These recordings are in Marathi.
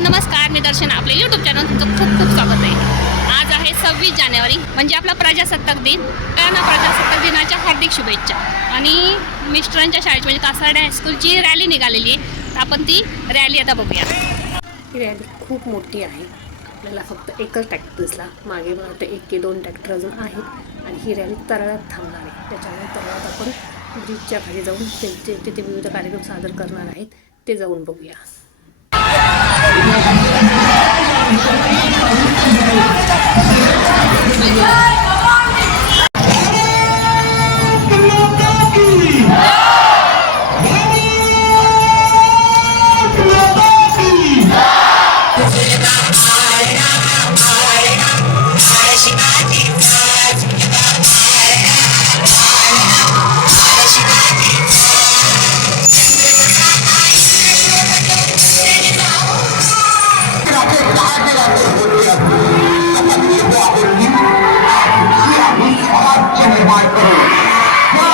नमस्कार मी दर्शन आपल्या यूट्यूब चॅनल तुमचं खूप खूप स्वागत आहे. आज आहे सव्वीस जानेवारी म्हणजे आपला प्रजासत्ताक दिन. त्यांना प्रजासत्ताक दिनाच्या हार्दिक शुभेच्छा. आणि मिस्टरांच्या शाळेची म्हणजे कासारडे हायस्कूलची रॅली निघालेली आहे. तर आपण ती रॅली आता बघूया. ही रॅली खूप मोठी आहे. आपल्याला फक्त एकच ट्रॅक्टर दिसला. मागे मला वाटतं एक ते दोन ट्रॅक्टर अजून आहेत. आणि ही रॅली तळात थांबणार आहे. त्याच्यामुळे तळात आपण ब्रिजच्या खाली जाऊन त्यांचे तिथे विविध कार्यक्रम सादर करणार आहेत ते जाऊन बघूया.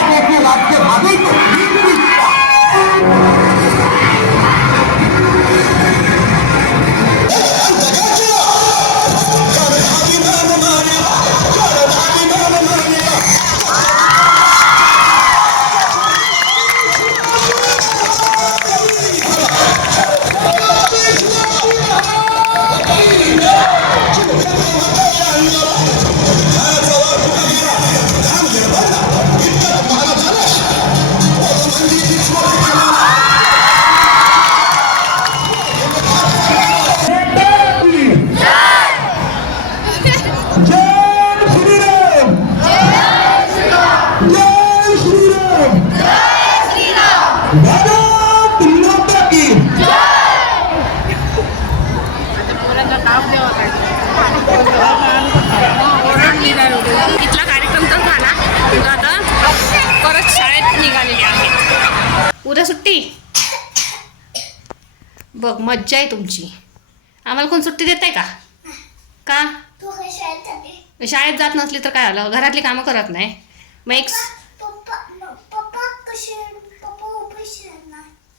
রাখতে রাখতে ভাবেই তো उद्या सुट्टी? बघ मज्जा आहे तुमची. आम्हाला कोण सुट्टी देत आहे का? का शाळेत जात नसली तर काय आलं घरातली कामं करत नाही. मग एक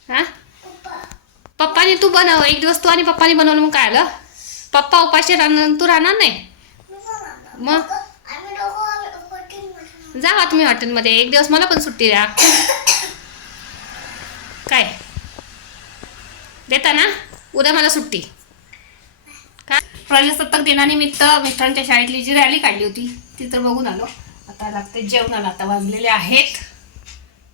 हा? पप्पानी तू बनव. एक दिवस तू आणि पप्पानी बनवलं मग काय आलं पप्पा उपाशी राहणार तू राहणार नाही. मग? जावा तुम्ही हॉटेलमध्ये एक दिवस मला पण सुट्टी द्या. काय? देता ना उद्या मला सुट्टी. का प्रजासत्ताक दिनानिमित्त मिस्टरांच्या शाळेतली जी रॅली काढली होती ती तर बघून आलो. आता लागते जेवणाला आता वाजलेले आहेत.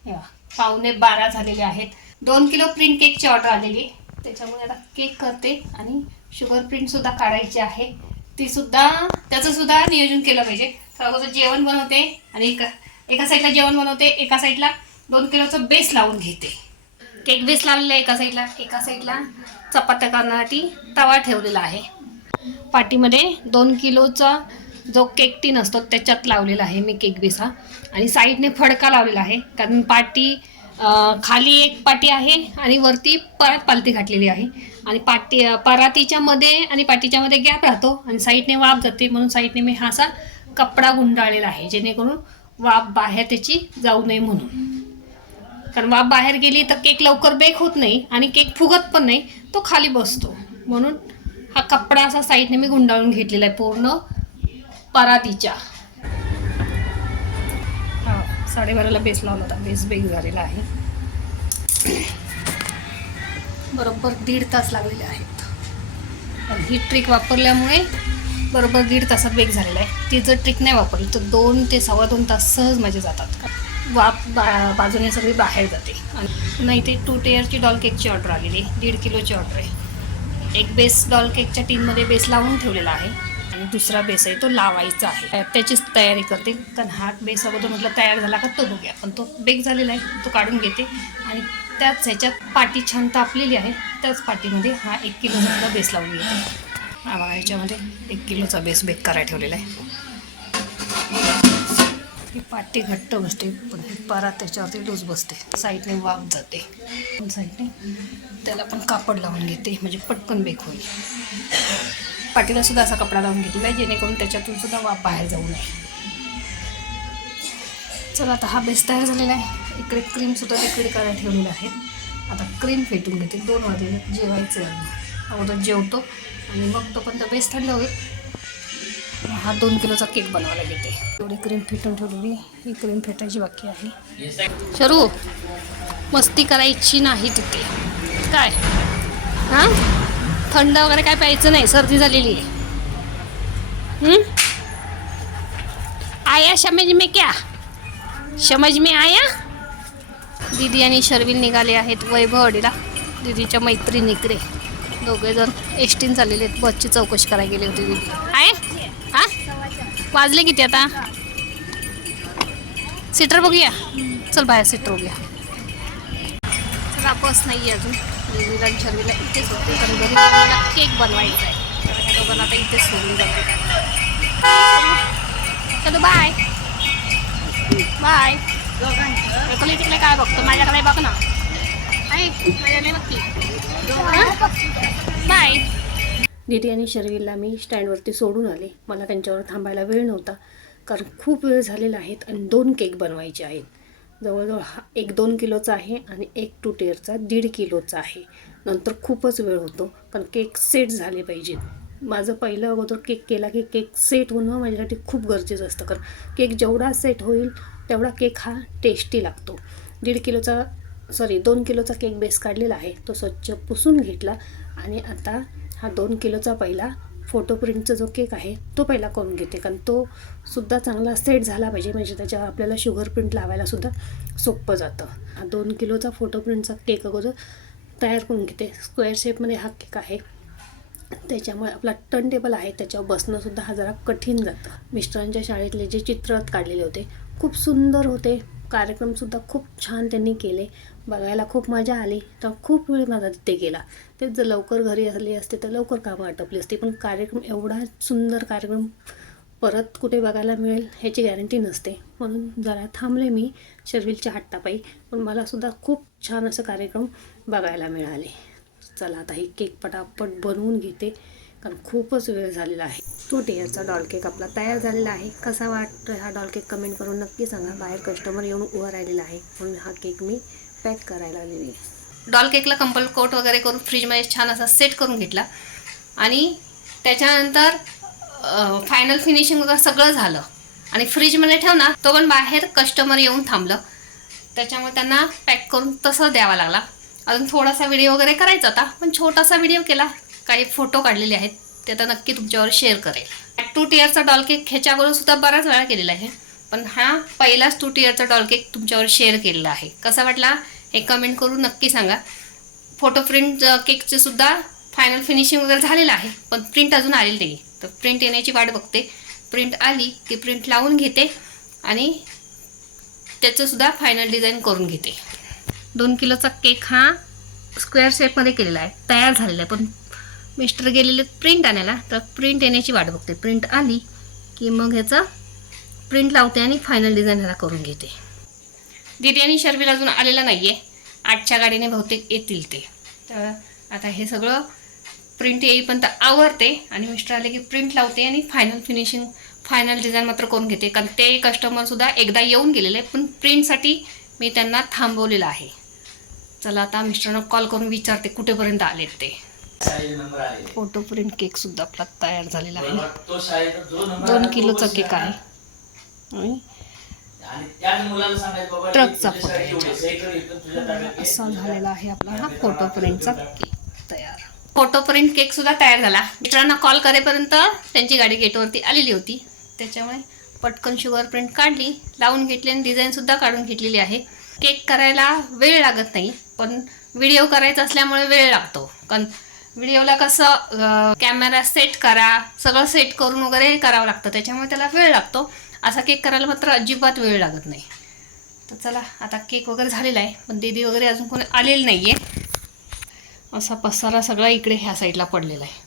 पाहुणे पावणे बारा झालेले आहेत. दोन किलो प्रिंट केकची ऑर्डर आलेली. त्याच्यामुळे आता केक करते आणि शुगर प्रिंट सुद्धा काढायची आहे. ती सुद्धा त्याचं सुद्धा नियोजन केलं पाहिजे. तर अगोदर जेवण बनवते आणि एका एका साईडला जेवण बनवते एका साईडला दोन किलोचं बेस लावून घेते. केक बेस लावलेला आहे एका साईडला एका साईडला चपात्या करण्यासाठी तवा ठेवलेला आहे. पाटीमध्ये दोन किलोचा जो केक टीन असतो त्याच्यात लावलेला आहे मी केक बेस हा आणि साईडने फडका लावलेला आहे कारण पाटी खाली एक पाटी आहे आणि वरती परत पालती घातलेली आहे. आणि पाटी परातीच्या मध्ये आणि पाटीच्या मध्ये गॅप राहतो आणि साईडने वाफ जाते म्हणून साईडने मी हा असा कपडा गुंडाळलेला आहे जेणेकरून वाफ बाहेर त्याची जाऊ नये म्हणून. कारण वाफ बाहेर गेली तर केक लवकर बेक होत नाही आणि केक फुगत पण नाही तो खाली बसतो. म्हणून हा कपडा असा साईडने मी गुंडाळून घेतलेला आहे पूर्ण परातीच्या. हा साडेबाराला बेस लावला होता. बेस बेक झालेला आहे. बरोबर दीड तास लागलेले आहेत. ही ट्रिक वापरल्यामुळे बरोबर दीड तासात बेक झालेला आहे. ती जर ट्रिक नाही वापरली तर दोन ते सव्वा दोन तास सहज माझे जातात. वाफ बा बाजूने सगळी बाहेर जाते. आणि नाही ते टू टेअरची डॉल केकची ऑर्डर आलेली आहे. दीड किलोची ऑर्डर आहे. एक बेस डॉल केकच्या टीनमध्ये बेस लावून ठेवलेला आहे. आणि दुसरा बेस आहे तो लावायचा आहे. त्याचीच तयारी करते. कारण हा बेस अगोदर म्हटलं तयार झाला का तो बघूया. पण तो बेक झालेला आहे तो काढून घेते. आणि त्याच ह्याच्यात पाटी छान तापलेली आहे. त्याच पाटीमध्ये हा एक किलोचा बेस लावून घेते. आम्हाला ह्याच्यामध्ये एक किलोचा बेस बेक करायला ठेवलेला आहे. पाटी घट्ट बसते पण पारा त्याच्यावरती लूज बसते. साईडने वाफ जाते. साईडने त्याला पण कापड लावून घेते म्हणजे पटकन बेक होईल. पाटीला सुद्धा असा कपडा लावून घेतला आहे जेणेकरून त्याच्यातून सुद्धा वाफ बाहेर जाऊ नये. चला आता हा बेस तयार झालेला आहे. इकडे क्रीमसुद्धा लिक्विड करायला ठेवलेलं आहे. आता क्रीम फेटून घेते. दोन वाजले जेवायचं अगोदर जेवतो आणि मग तो पण तर बेस थंड होईल. हा दोन किलोचा केक बनवायला घेते एवढी क्रीम फेटून ठेवलेली ही क्रीम फेटायची बाकी आहे. शरू मस्ती करायची नाही तिथे. काय? हां? थंड वगैरे काय प्यायचं नाही सर्दी झालेली आहे. आया समज मी क्या? समज मी आया? दीदी आणि शर्विल निघाले आहेत वैभव अडीला दीदीच्या मैत्रिणीकडे दोघे जण एस टीन चाललेले आहेत. बसची चौकशी करायला गेली होती दीदी. आहे वाजले किती आता सीटर बघूया चल बाहेर सीटर बघूया चला बस नाही आहे अजून घरी मला केक चलो बाय। बाय। तिकडे ना। की। बाय। दीदी आणि शर्वीला मी स्टँडवरती सोडून आले. मला त्यांच्यावर थांबायला वेळ नव्हता. कारण खूप वेळ झालेला आहेत आणि दोन केक बनवायचे आहेत. जवळजवळ हा एक दोन किलोचा आहे आणि एक टू टेअरचा दीड किलोचा आहे. नंतर खूपच वेळ होतो कारण केक सेट झाले पाहिजेत. माझं पहिलं अगोदर केक केला की केक सेट होणं माझ्यासाठी खूप गरजेचं असतं. कारण केक जेवढा सेट होईल तेवढा केक हा टेस्टी लागतो. दीड किलोचा सॉरी दोन किलोचा केक बेस काढलेला आहे. तो स्वच्छ पुसून घेतला आणि आता हा दोन किलोचा पहिला फोटो प्रिंटचा जो केक आहे तो पहिला करून घेते. कारण तो सुद्धा चांगला सेट झाला पाहिजे. म्हणजे त्याच्यावर आपल्याला शुगर प्रिंट लावायला सुद्धा सोपं जातं. हा दोन किलोचा फोटो प्रिंटचा केक अगोदर तयार करून घेते. स्क्वेअर शेपमध्ये हा केक आहे. त्याच्यामुळे आपला टर्न टेबल आहे. त्याच्यावर बसणंसुद्धा हा जरा कठीण जातं. मिस्टरांच्या शाळेतले जे चित्र काढलेले होते खूप सुंदर होते. कार्यक्रमसुद्धा खूप छान त्यांनी केले. बघायला खूप मजा आली. तर खूप वेळ माझा तिथे गेला. ते जर लवकर घरी आले असते तर लवकर कामं आटपली असती. पण कार्यक्रम एवढा सुंदर कार्यक्रम परत कुठे बघायला मिळेल ह्याची गॅरंटी नसते. म्हणून जरा थांबले मी शर्विलच्या हट्टापायी पण मलासुद्धा खूप छान असं कार्यक्रम बघायला मिळाले. चला आता हे केक पटापट बनवून घेते. कारण खूपच वेळ झालेला आहे. तो डेअरचा डॉल केक आपला तयार झालेला आहे. कसा वाटतो हा डॉल केक कमेंट करून नक्की सांगा. बाहेर कस्टमर येऊन उभा राहिलेला आहे. म्हणून हा केक मी पॅक करायला आलेली आहे. डॉल केकला कंपल कोट वगैरे करून फ्रीजमध्ये छान असा सेट करून घेतला. आणि त्याच्यानंतर फायनल फिनिशिंग वगैरे सगळं झालं. आणि फ्रीजमध्ये ठेवना तो पण बाहेर कस्टमर येऊन थांबलं. त्याच्यामुळे त्यांना पॅक करून तसं द्यावा लागला. अजून थोडासा व्हिडिओ वगैरे करायचा होता पण छोटासा व्हिडिओ केला. काही फोटो काढलेले आहेत ते आता नक्की तुमच्यावर शेअर करेल. टू टीयरचा डॉल केक ह्याच्या अगोदर सुद्धा बराच वेळा केलेला आहे पण हा पहिलाच टू टीयरचा डॉल केक तुमच्यावर शेअर केलेला आहे. कसा वाटला हे कमेंट करून नक्की सांगा. फोटो प्रिंट केकचे सुद्धा फायनल फिनिशिंग वगैरे झालेलं आहे पण प्रिंट अजून आलेली नाही तर प्रिंट येण्याची वाट बघते. प्रिंट आली की प्रिंट लावून घेते आणि त्याचंसुद्धा फायनल डिझाईन करून घेते. दोन किलोचा केक हा स्क्वेअर शेपमध्ये केलेला आहे तयार झालेला आहे पण मिस्टर गेलेले प्रिंट आणायला. तर प्रिंट येण्याची वाट बघते. प्रिंट आली की मग ह्याचं प्रिंट लावते आणि फायनल डिझाईन ह्याला करून घेते. दिदी आणि शर्विल अजून आलेला नाही आहे आजच्या गाडीने बहुतेक येतील ते. तर आता हे सगळं प्रिंट येईपर्यंत आवरते आणि मिस्टर आले की प्रिंट लावते आणि फायनल फिनिशिंग फायनल डिझाईन मात्र करून घेते. कारण ते कस्टमरसुद्धा एकदा येऊन गेलेले पण प्रिंटसाठी मी त्यांना थांबवलेलं आहे. चला आता मिस्टरांना कॉल करून विचारते कुठेपर्यंत आलेत ते. फोटो प्रिंट केक सुद्धा आपला तयार झालेला आहे. दोन किलोचा केक आहे. ट्रकचा फोटो. असा झालेला आहे आपला हा फोटो प्रिंटचा केक तयार. फोटो प्रिंट केक सुद्धा तयार झाला. मित्रांना कॉल करेपर्यंत त्यांची गाडी गेटवरती आलेली होती. त्याच्यामुळे पटकन शुगर प्रिंट काढली लावून घेतली आणि डिझाईन सुद्धा काढून घेतलेली आहे. केक करायला वेळ लागत नाही पण व्हिडिओ करायचा असल्यामुळे वेळ लागतो. कारण व्हिडिओला कसं कॅमेरा सेट करा सगळं सेट करून वगैरे करावं लागतं. त्याच्यामुळे त्याला वेळ लागतो. असा केक करायला मात्र अजिबात वेळ लागत नाही. तर चला आता केक वगैरे झालेला आहे. पण दीदी वगैरे अजून कोणी आलेलं नाही आहे असा पसारा सगळा इकडे ह्या साईडला पडलेला आहे.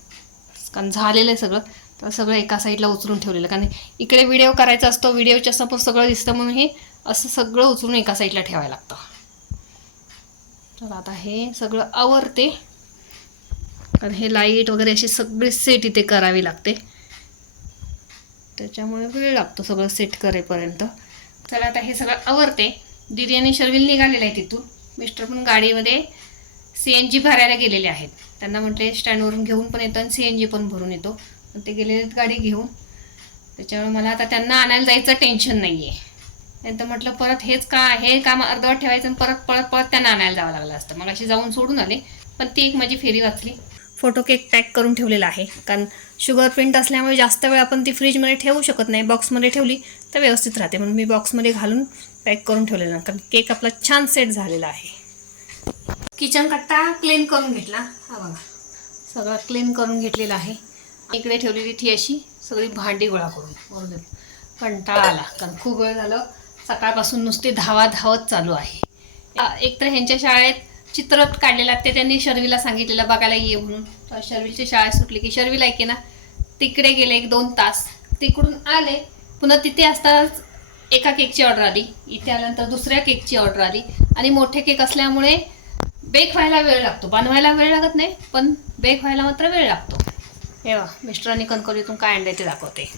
कारण झालेलं आहे सगळं. तर सगळं एका साईडला उचलून ठेवलेलं कारण इकडे व्हिडिओ करायचा असतो व्हिडिओच्या समोर सगळं दिसतं म्हणून हे असं सगळं उचलून एका साईडला ठेवायला लागतं. तर आता हे सगळं आवरते. कारण हे लाइट वगैरे अशी सगळी सेट इथे करावी लागते. त्याच्यामुळे वेळ लागतो सगळं सेट करेपर्यंत. चला आता हे सगळं आवरते. दिदी आणि शर्विल निघालेले आहे तिथून मिस्टर पण गाडीमध्ये सी एन जी भरायला गेलेले आहेत. त्यांना म्हटले स्टँडवरून घेऊन पण येतो आणि सी एन जी पण भरून येतो. पण ते गेलेले आहेत गाडी घेऊन. त्याच्यामुळे मला आता त्यांना आणायला जायचं टेन्शन नाही आहे नाही तर म्हटलं परत हेच का हे काम अर्धवट ठेवायचं आणि परत पळत पळत त्यांना आणायला जावं लागलं असतं. मग अशी जाऊन सोडून आले पण ती एक माझी फेरी वाचली. फोटो केक पॅक करून ठेवलेला आहे. कारण शुगर प्रिंट असल्यामुळे जास्त वेळ आपण ती फ्रीजमध्ये ठेवू शकत नाही. बॉक्समध्ये ठेवली तर व्यवस्थित राहते. म्हणून मी बॉक्समध्ये घालून पॅक करून ठेवलेला कारण केक आपला छान सेट झालेला आहे. किचन कट्टा क्लीन करून घेतला. हा बघा. सगळा क्लीन करून घेतलेला आहे. इकडे ठेवलेली ती अशी सगळी भांडी गोळा करून. कंटाळा आला. कारण खूप वेळ झालं. सकाळपासून नुसती धावा धावत चालू आहे. एकतर एक तर ह्यांच्या शाळेत चित्र काढलेलं ते त्यांनी शर्वीला सांगितलेलं बघायला ये म्हणून. तर शर्वीलची शाळा सुटली की शर्वीला ऐके ना तिकडे गेले एक दोन तास. तिकडून आले पुन्हा तिथे असतानाच एका केकची ऑर्डर आली. इथे आल्यानंतर दुसऱ्या केकची ऑर्डर आली. आणि मोठे केक असल्यामुळे बेक व्हायला वेळ लागतो. बनवायला वेळ लागत नाही पण बेक व्हायला मात्र वेळ लागतो. हे मिस्टरांनी कणकवलीतून काय आणलंय ते दाखवते.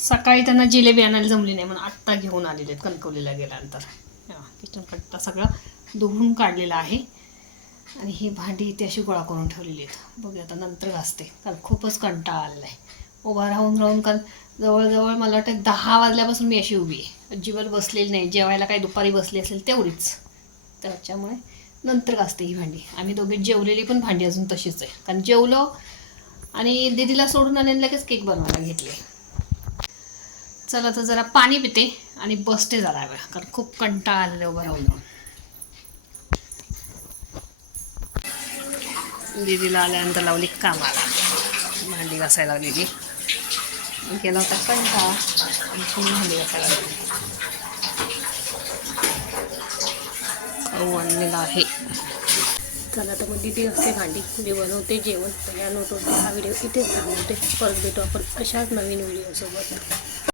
सकाळी त्यांना जिलेबी आणायला जमली नाही म्हणून आत्ता घेऊन आलेले आहेत कणकवलीला गेल्यानंतर. किचन कट्टा सगळं धुवून काढलेला आहे. आणि ही भांडी इथे अशी गोळा करून ठेवलेली आहेत. बघूया आता नंतर घासते. कारण खूपच कंटाळा आलेला आहे उभा राहून राहून कारण जवळजवळ मला वाटतं दहा वाजल्यापासून मी अशी उभी आहे. अजिबात बसलेली नाही. जेवायला काही दुपारी बसली असेल तेवढीच. त्याच्यामुळे नंतर घासते ही भांडी. आम्ही दोघे जेवलेली पण भांडी अजून तशीच आहे. कारण जेवलो आणि दीदीला सोडून आणि लगेच केक बनवायला घेतले. चला तर जरा पाणी पिते आणि बसते जरा वेळ. कारण खूप कंटाळा आलेला उभं राहून. दीदीला आल्यानंतर लावली कामाला. भांडी घासायला लावलेली केला होता कंटाळा आणि भांडी घासायला लागली खाऊ आणलेला आहे. चला तर मग दिदी असते भांडी. मी बनवते जेवण. तर या नोटवरती हा व्हिडिओ इथेच थांबवते. परत भेटू आपण अशाच नवीन व्हिडिओसोबत.